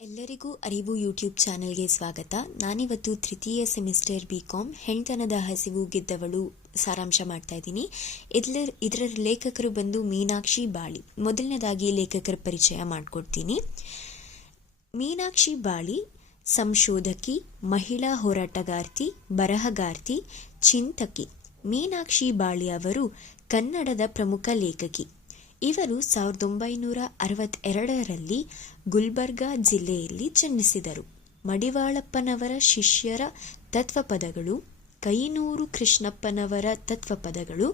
ಎಲ್ಲರಿಗೂ ಅರಿವು ಯೂಟ್ಯೂಬ್ ಚಾನೆಲ್ಗೆ ಸ್ವಾಗತ. ನಾನಿವತ್ತು ತೃತೀಯ ಸೆಮಿಸ್ಟರ್ ಬಿ ಕಾಮ್ ಹೆಣ್ತನದ ಹಸಿವು ಗೆದ್ದವಳು ಸಾರಾಂಶ ಮಾಡ್ತಾ ಇದ್ದೀನಿ. ಇದರ ಇದರ ಲೇಖಕರು ಬಂದು ಮೀನಾಕ್ಷಿ ಬಾಳಿ. ಮೊದಲನೇದಾಗಿ ಲೇಖಕರ ಪರಿಚಯ ಮಾಡಿಕೊಡ್ತೀನಿ. ಮೀನಾಕ್ಷಿ ಬಾಳಿ, ಸಂಶೋಧಕಿ, ಮಹಿಳಾ ಹೋರಾಟಗಾರ್ತಿ, ಬರಹಗಾರ್ತಿ, ಚಿಂತಕಿ. ಮೀನಾಕ್ಷಿ ಬಾಳಿ ಅವರು ಕನ್ನಡದ ಪ್ರಮುಖ ಲೇಖಕಿ. ಇವರು ಸಾವಿರದ ಒಂಬೈನೂರ ಅರವತ್ತೆರಡರಲ್ಲಿ ಗುಲ್ಬರ್ಗಾ ಜಿಲ್ಲೆಯಲ್ಲಿ ಜನಿಸಿದರು. ಮಡಿವಾಳಪ್ಪನವರ ಶಿಷ್ಯರ ತತ್ವಪದಗಳು, ಕೈನೂರು ಕೃಷ್ಣಪ್ಪನವರ ತತ್ವಪದಗಳು,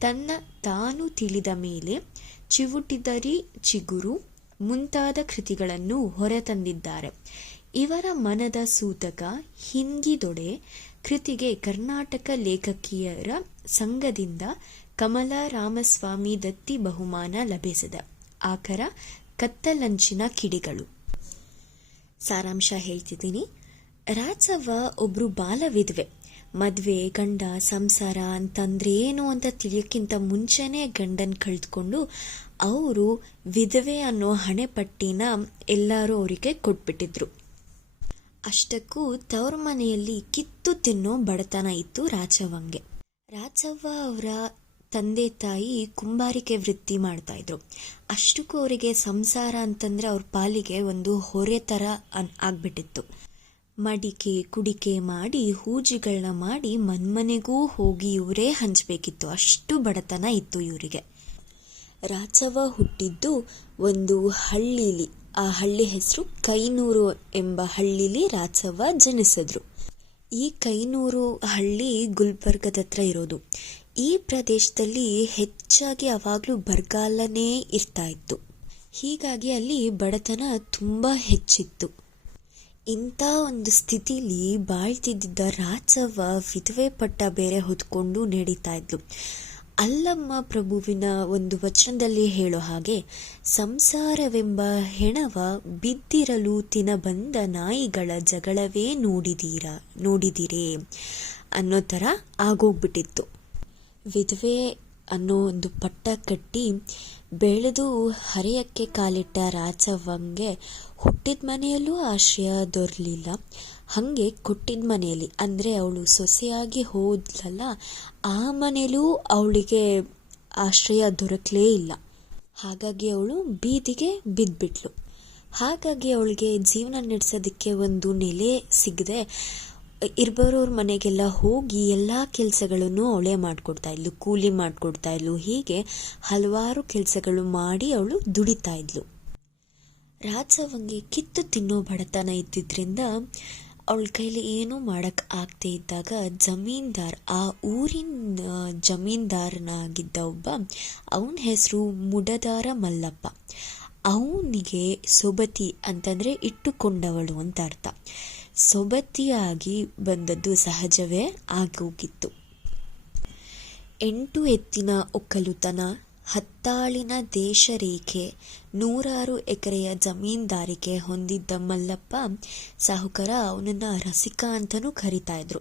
ತನ್ನ ತಾನು ತಿಳಿದ ಮೇಲೆ ಚಿವುಟಿದರಿ ಚಿಗುರು ಮುಂತಾದ ಕೃತಿಗಳನ್ನು ಹೊರತಂದಿದ್ದಾರೆ. ಇವರ ಮನದ ಸೂತಕ ಹಿಂಗಿದೊಡೆ ಕೃತಿಗೆ ಕರ್ನಾಟಕ ಲೇಖಕಿಯರ ಸಂಘದಿಂದ ಕಮಲಾ ರಾಮಸ್ವಾಮಿ ದತ್ತಿ ಬಹುಮಾನ ಲಭಿಸಿದೆ. ಆಕರ ಕತ್ತಲಂಚಿನ ಕಿಡಿಗಳು. ಸಾರಾಂಶ ಹೇಳ್ತಿದ್ದೀನಿ. ರಾಜವ್ವ ಒಬ್ರು ಬಾಲ ವಿಧವೆ ಮದ್ವೆ, ಗಂಡ, ಸಂಸಾರ ಅಂತಂದ್ರೆ ಏನು ಅಂತ ತಿಳಿಯೋಕ್ಕಿಂತ ಮುಂಚೆನೇ ಗಂಡನ್ ಕಳೆದುಕೊಂಡು ಅವರು ವಿಧವೆ ಅನ್ನೋ ಹಣೆ ಪಟ್ಟಿನ ಎಲ್ಲರೂ ಅವರಿಗೆ ಕೊಟ್ಬಿಟ್ಟಿದ್ರು. ಅಷ್ಟಕ್ಕೂ ತವ್ರ ಮನೆಯಲ್ಲಿ ಕಿತ್ತು ತಿನ್ನೋ ಬಡತನ ಇತ್ತು ರಾಜವ್ವಂಗೆ ರಾಜವ್ವ ಅವರ ತಂದೆ ತಾಯಿ ಕುಂಬಾರಿಕೆ ವೃತ್ತಿ ಮಾಡ್ತಾ ಇದ್ರು. ಅಷ್ಟಕ್ಕೂ ಅವರಿಗೆ ಸಂಸಾರ ಅಂತಂದ್ರೆ ಅವ್ರ ಪಾಲಿಗೆ ಒಂದು ಹೊರೆ ಥರ ಅನ್ ಆಗ್ಬಿಟ್ಟಿತ್ತು. ಮಡಿಕೆ, ಕುಡಿಕೆ ಮಾಡಿ ಹೂಜಿಗಳನ್ನ ಮಾಡಿ ಮನ್ಮನೆಗೂ ಹೋಗಿ ಇವರೇ ಹಂಚಬೇಕಿತ್ತು. ಅಷ್ಟು ಬಡತನ ಇತ್ತು ಇವರಿಗೆ. ರಾಜವ್ವ ಹುಟ್ಟಿದ್ದು ಒಂದು ಹಳ್ಳಿಲಿ. ಆ ಹಳ್ಳಿ ಹೆಸರು ಕೈನೂರು ಎಂಬ ಹಳ್ಳಿಲಿ ರಾಜವ್ವ ಜನಿಸಿದ್ರು. ಈ ಕೈನೂರು ಹಳ್ಳಿ ಗುಲ್ಬರ್ಗದ ಹತ್ರ ಇರೋದು. ಈ ಪ್ರದೇಶದಲ್ಲಿ ಹೆಚ್ಚಾಗಿ ಅವಾಗಲೂ ಬರಗಾಲನೇ ಇರ್ತಾ ಇತ್ತು. ಹೀಗಾಗಿ ಅಲ್ಲಿ ಬಡತನ ತುಂಬ ಹೆಚ್ಚಿತ್ತು. ಇಂಥ ಒಂದು ಸ್ಥಿತಿಲಿ ಬಾಳ್ತಿದ್ದ ರಾಜವ್ವ ವಿಧವೆ ಪಟ್ಟ ಬೇರೆ ಹೊತ್ಕೊಂಡು ನಡೀತಾ ಇದ್ಲು. ಅಲ್ಲಮ್ಮ ಪ್ರಭುವಿನ ಒಂದು ವಚನದಲ್ಲಿ ಹೇಳೋ ಹಾಗೆ, ಸಂಸಾರವೆಂಬ ಹೆಣವ ಬಿದ್ದಿರಲು ತಿನಬಂದ ನಾಯಿಗಳ ಜಗಳವೇ ನೋಡಿದೀರ, ನೋಡಿದಿರೇ ಅನ್ನೋ ಥರ ಆಗೋಗ್ಬಿಟ್ಟಿತ್ತು. ವಿಧವೆ ಅನ್ನೋ ಒಂದು ಪಟ್ಟ ಕಟ್ಟಿ ಬೆಳೆದು ಹರೆಯಕ್ಕೆ ಕಾಲಿಟ್ಟ ರಾಜವ್ವಂಗೆ ಹುಟ್ಟಿದ ಮನೆಯಲ್ಲೂ ಆಶ್ರಯ ದೊರಲಿಲ್ಲ. ಹಾಗೆ ಕೊಟ್ಟಿದ್ದ ಮನೆಯಲ್ಲಿ, ಅಂದರೆ ಅವಳು ಸೊಸೆಯಾಗಿ ಹೋದ್ಲಲ್ಲ, ಆ ಮನೆಯಲ್ಲೂ ಅವಳಿಗೆ ಆಶ್ರಯ ದೊರಕಲೇ ಇಲ್ಲ. ಹಾಗಾಗಿ ಅವಳು ಬೀದಿಗೆ ಬಿದ್ದುಬಿಟ್ಲು ಹಾಗಾಗಿ ಅವಳಿಗೆ ಜೀವನ ನಡೆಸೋದಕ್ಕೆ ಒಂದು ನೆಲೆ ಸಿಗದೆ ಇರ್ಬರೋರ ಮನೆಗೆಲ್ಲ ಹೋಗಿ ಎಲ್ಲ ಕೆಲಸಗಳನ್ನು ಅವಳೇ ಮಾಡಿಕೊಡ್ತಾ ಇದ್ಲು, ಕೂಲಿ ಮಾಡ್ಕೊಡ್ತಾ ಇದ್ಲು, ಹೀಗೆ ಹಲವಾರು ಕೆಲಸಗಳು ಮಾಡಿ ಅವಳು ದುಡಿತಾ ಇದ್ಲು. ರಾಜವಂಗೆ ಕಿತ್ತು ತಿನ್ನೋ ಬಡತನ ಇದ್ದಿದ್ದರಿಂದ ಅವಳ ಕೈಲಿ ಏನೂ ಮಾಡೋಕ್ಕೆ ಆಗ್ತೇ ಇದ್ದಾಗ ಜಮೀನ್ದಾರ್, ಆ ಊರಿನ ಜಮೀನ್ದಾರನಾಗಿದ್ದ ಒಬ್ಬ, ಅವನ ಹೆಸರು ಮುಡದಾರ ಮಲ್ಲಪ್ಪ. ಅವನಿಗೆ ಸೊಬತಿ ಅಂತಂದರೆ ಇಟ್ಟುಕೊಂಡವಳು ಅಂತ ಅರ್ಥ. ಸೊಬತಿಯಾಗಿ ಬಂದದ್ದು ಸಹಜವೇ ಆಗೋಗಿತ್ತು. ಎಂಟು ಎತ್ತಿನ ಒಕ್ಕಲುತನ, ಹತ್ತಾಳಿನ ದೇಶರೇಖೆ, ನೂರಾರು ಎಕರೆಯ ಜಮೀನ್ದಾರಿಕೆ ಹೊಂದಿದ್ದ ಮಲ್ಲಪ್ಪ ಸಾಹುಕಾರ ಅವನನ್ನು ರಸಿಕ ಅಂತಲೂ ಕರಿತಾ ಇದ್ರು.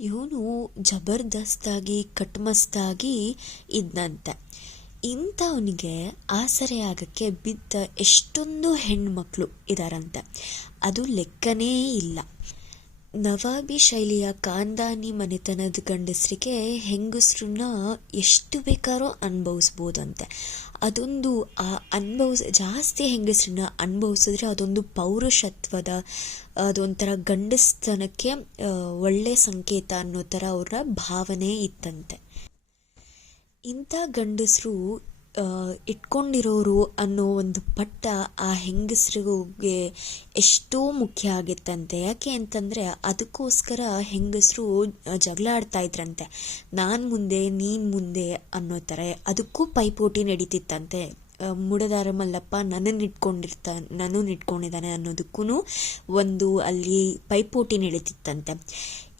ಇವನು ಜಬರ್ದಸ್ತಾಗಿ, ಕಟ್ಮಸ್ತಾಗಿ ಇದ್ದಂತೆ ಇಂಥವನಿಗೆ ಆಸರೆಯಾಗಕ್ಕೆ ಬಿದ್ದ ಎಷ್ಟೊಂದು ಹೆಣ್ಮಕ್ಳು ಇದಾರಂತೆ. ಅದು ಲೆಕ್ಕನೇ ಇಲ್ಲ. ನವಾಬಿ ಶೈಲಿಯ ಕಾಂದಾನಿ ಮನೆತನದ ಗಂಡಸರಿಗೆ ಹೆಂಗಸ್ರನ್ನ ಎಷ್ಟು ಬೇಕಾರೋ ಅನುಭವಿಸ್ಬೋದಂತೆ. ಅದೊಂದು ಆ ಅನುಭವಿಸ್, ಜಾಸ್ತಿ ಹೆಂಗಸ್ರನ್ನ ಅನುಭವಿಸಿದ್ರೆ ಅದೊಂದು ಪೌರುಷತ್ವದ, ಅದೊಂಥರ ಗಂಡಸ್ತನಕ್ಕೆ ಒಳ್ಳೆ ಸಂಕೇತ ಅನ್ನೋ ಥರ ಅವರ ಭಾವನೆ ಇತ್ತಂತೆ. ಇಂಥ ಗಂಡಸರು ಇಟ್ಕೊಂಡಿರೋರು ಅನ್ನೋ ಒಂದು ಪಟ್ಟ ಆ ಹೆಂಗಸ್ರಿಗೆ ಎಷ್ಟೋ ಮುಖ್ಯ ಆಗಿತ್ತಂತೆ. ಯಾಕೆ ಅಂತಂದರೆ ಅದಕ್ಕೋಸ್ಕರ ಹೆಂಗಸರು ಜಗಳ ಆಡ್ತಾ ಇದ್ರಂತೆ. ನಾನು ಮುಂದೆ, ನೀನು ಮುಂದೆ ಅನ್ನೋ ಥರ ಅದಕ್ಕೂ ಪೈಪೋಟಿ ನಡೀತಿತ್ತಂತೆ. ಮುಡದಾರ ಮಲ್ಲಪ್ಪ ನನ್ನನ್ನು ಇಟ್ಕೊಂಡಿರ್ತ ನನ್ನನ್ನು ಇಟ್ಕೊಂಡಿದ್ದಾನೆ ಅನ್ನೋದಕ್ಕೂ ಒಂದು ಅಲ್ಲಿ ಪೈಪೋಟಿ ನಡೀತಿತ್ತಂತೆ.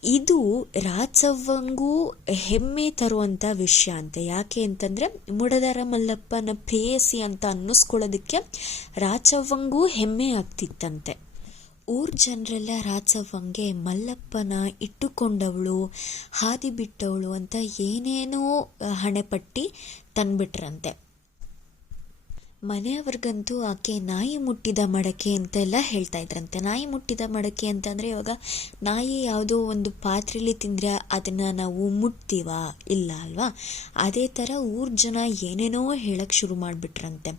ಇದು ರಾಜವ್ವಂಗೂ ಹೆಮ್ಮೆ ತರುವಂಥ ವಿಷಯ ಅಂತೆ. ಯಾಕೆ ಅಂತಂದರೆ ಮುಡದರ ಮಲ್ಲಪ್ಪನ ಪ್ರೇಯಸಿ ಅಂತ ಅನ್ನಿಸ್ಕೊಳ್ಳೋದಕ್ಕೆ ರಾಜವ್ವಂಗೂ ಹೆಮ್ಮೆ ಆಗ್ತಿತ್ತಂತೆ. ಊರ್ ಜನರೆಲ್ಲ ರಾಜವ್ವಂಗೆ ಮಲ್ಲಪ್ಪನ ಇಟ್ಟುಕೊಂಡವಳು, ಹಾದಿ ಬಿಟ್ಟವಳು ಅಂತ ಏನೇನೋ ಹಣೆಪಟ್ಟಿ ತಂದ್ಬಿಟ್ರಂತೆ. ಮನೆಯವ್ರಿಗಂತೂ ಆಕೆ ನಾಯಿ ಮುಟ್ಟಿದ ಮಡಕೆ ಅಂತೆಲ್ಲ ಹೇಳ್ತಾ ಇದ್ರಂತೆ. ನಾಯಿ ಮುಟ್ಟಿದ ಮಡಕೆ ಅಂತಂದರೆ ಇವಾಗ ನಾಯಿ ಯಾವುದೋ ಒಂದು ಪಾತ್ರೆಯಲ್ಲಿ ತಿಂದರೆ ಅದನ್ನು ನಾವು ಮುಟ್ತೀವ? ಇಲ್ಲ ಅಲ್ವಾ? ಅದೇ ಥರ ಊರ ಜನ ಏನೇನೋ ಹೇಳಕ್ಕೆ ಶುರು ಮಾಡಿಬಿಟ್ರಂತೆ.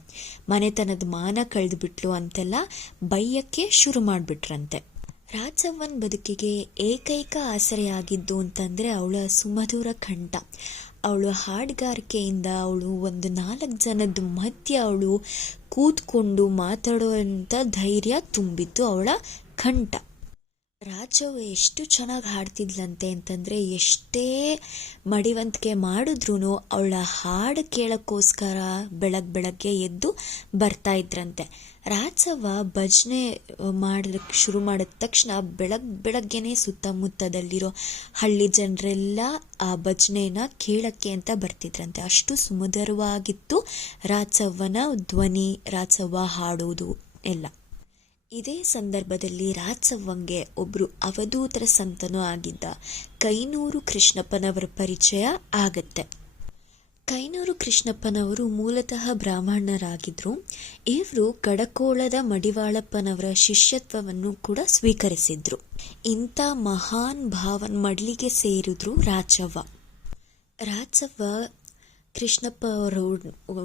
ಮನೆತನದ ಮಾನ ಕಳೆದುಬಿಟ್ಲು ಅಂತೆಲ್ಲ ಬೈಯಕ್ಕೆ ಶುರು ಮಾಡಿಬಿಟ್ರಂತೆ. ರಾಜವ್ವನ ಬದುಕಿಗೆ ಏಕೈಕ ಆಸರೆಯಾಗಿದ್ದು ಅಂತಂದರೆ ಅವಳ ಸುಮಧುರ ಕಂಠ. ಅವಳು ಹಾಡುಗಾರಿಕೆಯಿಂದ ಅವಳು ಒಂದು ನಾಲ್ಕು ಜನದ ಮಧ್ಯೆ ಅವಳು ಕೂತ್ಕೊಂಡು ಮಾತಾಡುವಂಥ ಧೈರ್ಯ ತುಂಬಿತ್ತು ಅವಳ ಕಂಠ. ರಾಜವ್ವ ಎಷ್ಟು ಚೆನ್ನಾಗಿ ಹಾಡ್ತಿದ್ಲಂತೆ ಅಂತಂದರೆ ಎಷ್ಟೇ ಮಡಿವಂತಿಕೆ ಮಾಡಿದ್ರೂ ಅವಳ ಹಾಡು ಕೇಳೋಕ್ಕೋಸ್ಕರ ಬೆಳಗ್ಗೆ ಬೆಳಗ್ಗೆ ಎದ್ದು ಬರ್ತಾ ಇದ್ರಂತೆ. ರಾಜವ್ವ ಭಜನೆ ಮಾಡೋದಕ್ಕೆ ಶುರು ಮಾಡಿದ ತಕ್ಷಣ ಬೆಳಗ್ಗೆ ಬೆಳಗ್ಗೆನೆ ಸುತ್ತಮುತ್ತದಲ್ಲಿರೋ ಹಳ್ಳಿ ಜನರೆಲ್ಲ ಆ ಭಜನೆನ ಕೇಳಕ್ಕೆ ಅಂತ ಬರ್ತಿದ್ರಂತೆ. ಅಷ್ಟು ಸುಮಧುರವಾಗಿತ್ತು ರಾಜವ್ವನ ಧ್ವನಿ ರಾಜವ್ವ ಹಾಡೋದು ಎಲ್ಲ. ಇದೇ ಸಂದರ್ಭದಲ್ಲಿ ರಾಜ್ಸವ್ವಂಗೆ ಒಬ್ಬರು ಅವಧೂತರ ಸಂತನೂ ಆಗಿದ್ದ ಕೈನೂರು ಕೃಷ್ಣಪ್ಪನವರ ಪರಿಚಯ ಆಗತ್ತೆ. ಕೈನೂರು ಕೃಷ್ಣಪ್ಪನವರು ಮೂಲತಃ ಬ್ರಾಹ್ಮಣರಾಗಿದ್ದರು ಇವರು ಕಡಕೋಳದ ಮಡಿವಾಳಪ್ಪನವರ ಶಿಷ್ಯತ್ವವನ್ನು ಕೂಡ ಸ್ವೀಕರಿಸಿದ್ರು. ಇಂಥ ಮಹಾನ್ ಭಾವನ್ ಮಡ್ಲಿಗೆ ಸೇರಿದ್ರು ರಾಜವ್ವ ರಾಜವ್ವ ಕೃಷ್ಣಪ್ಪ ಅವರ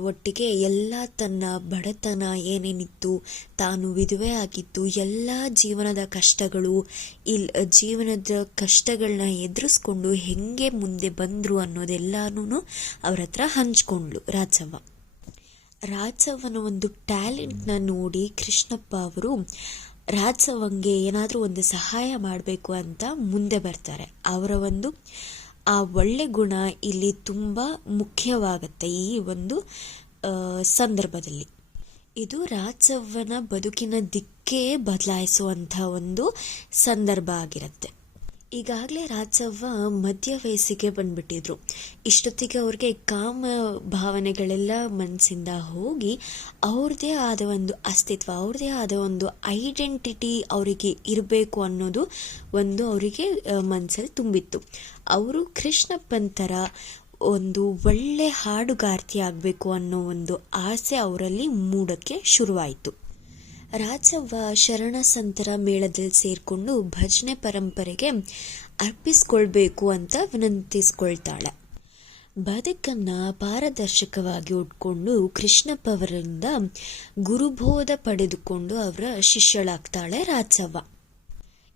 ಒಟ್ಟಿಗೆ ಎಲ್ಲ ತನ್ನ ಬಡತನ ಏನೇನಿತ್ತು, ತಾನು ವಿಧವೆ ಆಗಿತ್ತು ಎಲ್ಲ ಜೀವನದ ಕಷ್ಟಗಳು ಇಲ್, ಜೀವನದ ಕಷ್ಟಗಳನ್ನ ಎದುರಿಸ್ಕೊಂಡು ಹೆಂಗೆ ಮುಂದೆ ಬಂದರು ಅನ್ನೋದೆಲ್ಲನೂ ಅವ್ರ ಹತ್ರ ಹಂಚ್ಕೊಂಡ್ಳು ರಾಜವ್ವ. ರಾಜವ್ವನ ಒಂದು ಟ್ಯಾಲೆಂಟ್ನ ನೋಡಿ ಕೃಷ್ಣಪ್ಪ ಅವರು ರಾಜವ್ವಂಗೆ ಏನಾದರೂ ಒಂದು ಸಹಾಯ ಮಾಡಬೇಕು ಅಂತ ಮುಂದೆ ಬರ್ತಾರೆ. ಅವರ ಒಂದು ಆ ಒಳ್ಳೆ ಗುಣ ಇಲ್ಲಿ ತುಂಬ ಮುಖ್ಯವಾಗುತ್ತೆ ಈ ಒಂದು ಸಂದರ್ಭದಲ್ಲಿ. ಇದು ರಾಜವ್ವನ ಬದುಕಿನ ದಿಕ್ಕೇ ಬದಲಾಯಿಸುವಂಥ ಒಂದು ಸಂದರ್ಭ ಆಗಿರುತ್ತೆ. ಈಗಾಗಲೇ ರಾಜವ್ವ ಮಧ್ಯ ವಯಸ್ಸಿಗೆ ಬಂದ್ಬಿಟ್ಟಿದ್ರು. ಇಷ್ಟೊತ್ತಿಗೆ ಅವ್ರಿಗೆ ಕಾಮ ಭಾವನೆಗಳೆಲ್ಲ ಮನಸ್ಸಿಂದ ಹೋಗಿ ಅವ್ರದ್ದೇ ಆದ ಒಂದು ಅಸ್ತಿತ್ವ ಅವ್ರದ್ದೇ ಆದ ಒಂದು ಐಡೆಂಟಿಟಿ ಅವರಿಗೆ ಇರಬೇಕು ಅನ್ನೋದು ಒಂದು ಅವರಿಗೆ ಮನಸ್ಸಲ್ಲಿ ತುಂಬಿತ್ತು. ಅವರು ಕೃಷ್ಣಪ್ಪನ ಥರ ಒಂದು ಒಳ್ಳೆ ಹಾಡುಗಾರ್ತಿ ಆಗಬೇಕು ಅನ್ನೋ ಒಂದು ಆಸೆ ಅವರಲ್ಲಿ ಮೂಡಕ್ಕೆ ಶುರುವಾಯಿತು. ರಾಜವ್ವ ಶರಣ ಸಂತರ ಮೇಳದಲ್ಲಿ ಸೇರಿಕೊಂಡು ಭಜನೆ ಪರಂಪರೆಗೆ ಅರ್ಪಿಸ್ಕೊಳ್ಬೇಕು ಅಂತ ವಿನಂತಿಸ್ಕೊಳ್ತಾಳೆ. ಬದುಕನ್ನು ಪಾರದರ್ಶಕವಾಗಿ ಉಟ್ಕೊಂಡು ಕೃಷ್ಣಪ್ಪವರಿಂದ ಗುರುಬೋಧ ಪಡೆದುಕೊಂಡು ಅವರ ಶಿಷ್ಯಳಾಗ್ತಾಳೆ ರಾಜವ್ವ.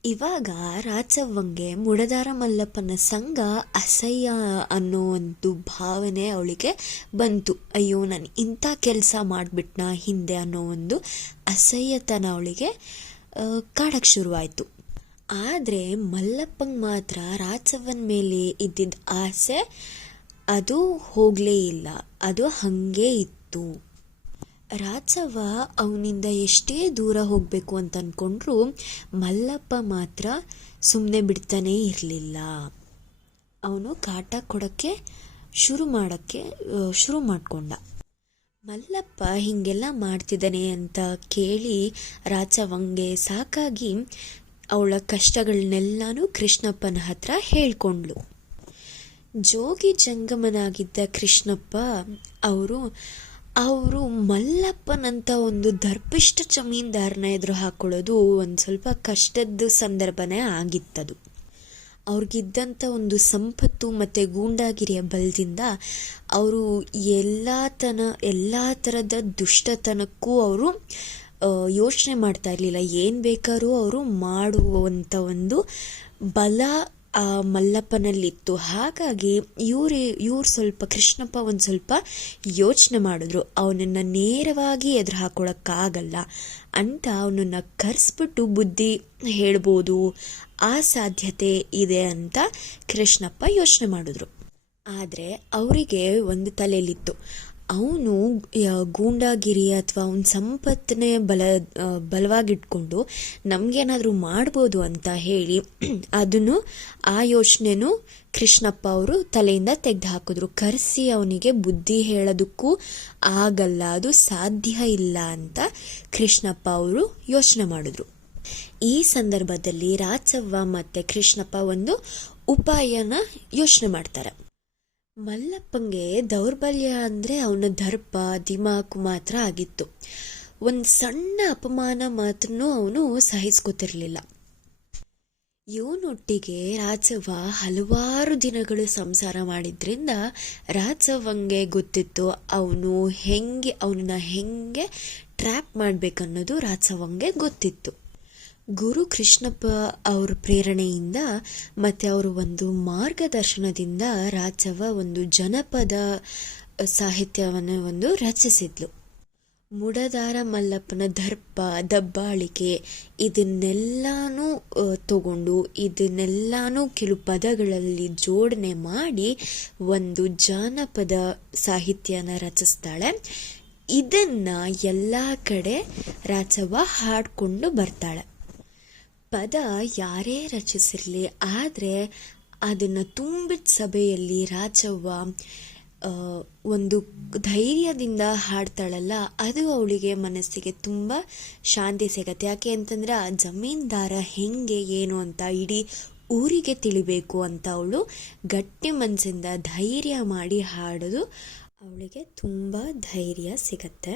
ಇವಾಗ ರಾಜವ್ವಂಗೆ ಮುಡದಾರ ಮಲ್ಲಪ್ಪನ ಸಂಘ ಅಸಹ್ಯ ಅನ್ನೋ ಒಂದು ಭಾವನೆ ಅವಳಿಗೆ ಬಂತು. ಅಯ್ಯೋ, ನಾನು ಇಂಥ ಕೆಲಸ ಮಾಡಿಬಿಟ್ನ ಹಿಂದೆ ಅನ್ನೋ ಒಂದು ಅಸಹ್ಯತನ ಅವಳಿಗೆ ಕಾಡಕ್ಕೆ ಶುರುವಾಯಿತು. ಆದರೆ ಮಲ್ಲಪ್ಪಂಗೆ ಮಾತ್ರ ರಾಜವ್ವನ ಮೇಲೆ ಇದ್ದಿದ್ದ ಆಸೆ ಅದು ಹೋಗಲೇ ಇಲ್ಲ. ಅದು ಹಾಗೇ ಇತ್ತು. ರಾಜವ್ವ ಅವನಿಂದ ಎಷ್ಟೇ ದೂರ ಹೋಗಬೇಕು ಅಂತ ಅಂದ್ಕೊಂಡ್ರು ಮಲ್ಲಪ್ಪ ಮಾತ್ರ ಸುಮ್ಮನೆ ಬಿಡ್ತಾನೇ ಇರಲಿಲ್ಲ. ಅವನು ಕಾಟ ಕೊಡೋಕ್ಕೆ ಶುರು ಮಾಡೋಕ್ಕೆ ಶುರು ಮಾಡಿಕೊಂಡ. ಮಲ್ಲಪ್ಪ ಹೀಗೆಲ್ಲ ಮಾಡ್ತಿದ್ದಾನೆ ಅಂತ ಕೇಳಿ ರಾಜವಂಗೆ ಸಾಕಾಗಿ ಅವಳ ಕಷ್ಟಗಳನ್ನೆಲ್ಲನೂ ಕೃಷ್ಣಪ್ಪನ ಹತ್ರ ಹೇಳ್ಕೊಂಡ್ಳು. ಜೋಗಿ ಜಂಗಮನಾಗಿದ್ದ ಕೃಷ್ಣಪ್ಪ ಅವರು ಅವರು ಮಲ್ಲಪ್ಪನಂತ ಒಂದು ದರ್ಪಿಷ್ಟ ಜಮೀನ್ದಾರನ ಎದುರು ಹಾಕೊಳ್ಳೋದು ಒಂದು ಸ್ವಲ್ಪ ಕಷ್ಟದ ಸಂದರ್ಭನೇ ಆಗಿತ್ತದು. ಅವ್ರಿಗಿದ್ದಂಥ ಒಂದು ಸಂಪತ್ತು ಮತ್ತು ಗೂಂಡಾಗಿರಿಯ ಬಲದಿಂದ ಅವರು ಎಲ್ಲ ತನ, ಎಲ್ಲ ಥರದ ದುಷ್ಟತನಕ್ಕೂ ಅವರು ಯೋಚನೆ ಮಾಡ್ತಾ ಇರಲಿಲ್ಲ. ಏನು ಬೇಕಾದ್ರೂ ಅವರು ಮಾಡುವಂಥ ಒಂದು ಬಲ ಮಲ್ಲಪ್ಪನಲ್ಲಿತ್ತು. ಹಾಗಾಗಿ ಇವರೇ, ಇವ್ರು ಸ್ವಲ್ಪ ಕೃಷ್ಣಪ್ಪ ಒಂದು ಸ್ವಲ್ಪ ಯೋಚನೆ ಮಾಡಿದ್ರು. ಅವನನ್ನು ನೇರವಾಗಿ ಎದುರು ಹಾಕೊಳಕ್ಕಾಗಲ್ಲ. ಅಂತ ಅವನನ್ನು ಕರೆಸ್ಬಿಟ್ಟು ಬುದ್ಧಿ ಹೇಳ್ಬೋದು, ಆ ಸಾಧ್ಯತೆ ಇದೆ ಅಂತ ಕೃಷ್ಣಪ್ಪ ಯೋಚನೆ ಮಾಡಿದ್ರು. ಆದರೆ ಅವರಿಗೆ ಒಂದು ತಲೆಯಲ್ಲಿತ್ತು ಅವನು ಗೂಂಡಾಗಿರಿ ಅಥವಾ ಅವನ ಸಂಪತ್ತನ್ನೇ ಬಲ ಬಲವಾಗಿಟ್ಕೊಂಡು ನಮಗೇನಾದರೂ ಮಾಡ್ಬೋದು ಅಂತ ಹೇಳಿ ಅದನ್ನು, ಆ ಯೋಚನೆನೂ ಕೃಷ್ಣಪ್ಪ ಅವರು ತಲೆಯಿಂದ ತೆಗೆದು ಹಾಕಿದ್ರು ಕರೆಸಿ ಅವನಿಗೆ ಬುದ್ಧಿ ಹೇಳೋದಕ್ಕೂ ಆಗಲ್ಲ, ಅದು ಸಾಧ್ಯ ಇಲ್ಲ ಅಂತ ಕೃಷ್ಣಪ್ಪ ಅವರು ಯೋಚನೆ ಮಾಡಿದ್ರು. ಈ ಸಂದರ್ಭದಲ್ಲಿ ರಾಜವ್ವ ಮತ್ತು ಕೃಷ್ಣಪ್ಪ ಒಂದು ಉಪಾಯನ ಯೋಚನೆ ಮಾಡ್ತಾರೆ. ಮಲ್ಲಪ್ಪಂಗೆ ದೌರ್ಬಲ್ಯ ಅಂದರೆ ಅವನ ದರ್ಪ, ದಿಮಾಕು ಮಾತ್ರ ಆಗಿತ್ತು. ಒಂದು ಸಣ್ಣ ಅಪಮಾನ ಮಾತ್ರನೂ ಅವನು ಸಹಿಸ್ಕೊತಿರ್ಲಿಲ್ಲ. ಇವನೊಟ್ಟಿಗೆ ರಾಜವ್ವ ಹಲವಾರು ದಿನಗಳು ಸಂಸಾರ ಮಾಡಿದ್ರಿಂದ ರಾಜವ್ವಂಗೆ ಗೊತ್ತಿತ್ತು ಅವನು ಹೆಂಗೆ, ಅವನನ್ನ ಹೆಂಗೆ ಟ್ರ್ಯಾಪ್ ಮಾಡಬೇಕನ್ನೋದು ರಾಜವ್ವಂಗೆ ಗೊತ್ತಿತ್ತು. ಗುರು ಕೃಷ್ಣಪ್ಪ ಅವ್ರ ಪ್ರೇರಣೆಯಿಂದ ಮತ್ತು ಅವರು ಒಂದು ಮಾರ್ಗದರ್ಶನದಿಂದ ರಾಜವ್ವ ಒಂದು ಜನಪದ ಸಾಹಿತ್ಯವನ್ನು ಒಂದು ರಚಿಸಿದ್ಲು. ಮುಡದಾರ ಮಲ್ಲಪ್ಪನ ದರ್ಪ, ದಬ್ಬಾಳಿಕೆ ಇದನ್ನೆಲ್ಲಾನು ತಗೊಂಡು ಇದನ್ನೆಲ್ಲಾನು ಕೆಲವು ಪದಗಳಲ್ಲಿ ಜೋಡಣೆ ಮಾಡಿ ಒಂದು ಜಾನಪದ ಸಾಹಿತ್ಯನ ರಚಿಸ್ತಾಳೆ. ಇದನ್ನ ಎಲ್ಲ ಕಡೆ ರಾಜವ್ವ ಹಾಡ್ಕೊಂಡು ಬರ್ತಾಳೆ. ಪದ ಯಾರೇ ರಚಿಸಿರಲಿ, ಆದರೆ ಅದನ್ನು ತುಂಬಿದ ಸಭೆಯಲ್ಲಿ ರಾಜವ್ವ ಒಂದು ಧೈರ್ಯದಿಂದ ಹಾಡ್ತಾಳಲ್ಲ, ಅದು ಅವಳಿಗೆ ಮನಸ್ಸಿಗೆ ತುಂಬ ಶಾಂತಿ ಸಿಗತ್ತೆ. ಯಾಕೆ ಅಂತಂದ್ರೆ ಆ ಜಮೀನ್ದಾರ ಹೆಂಗೆ, ಏನು ಅಂತ ಇಡೀ ಊರಿಗೆ ತಿಳಿಬೇಕು ಅಂತ ಅವಳು ಗಟ್ಟಿ ಮನಸ್ಸಿಂದ ಧೈರ್ಯ ಮಾಡಿ ಹಾಡೋದು ಅವಳಿಗೆ ತುಂಬ ಧೈರ್ಯ ಸಿಗತ್ತೆ.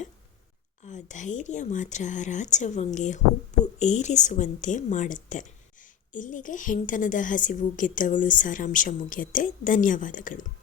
ಆ ಧೈರ್ಯ ಮಾತ್ರ ರಾಜವ್ವಂಗೆ ಹುಬ್ಬು ಏರಿಸುವಂತೆ ಮಾಡುತ್ತೆ. ಇಲ್ಲಿಗೆ ಹೆಣ್ತನದ ಹಸಿವು ಗೆದ್ದವಳು ಸಾರಾಂಶ ಮುಗಿಯತ್ತೆ. ಧನ್ಯವಾದಗಳು.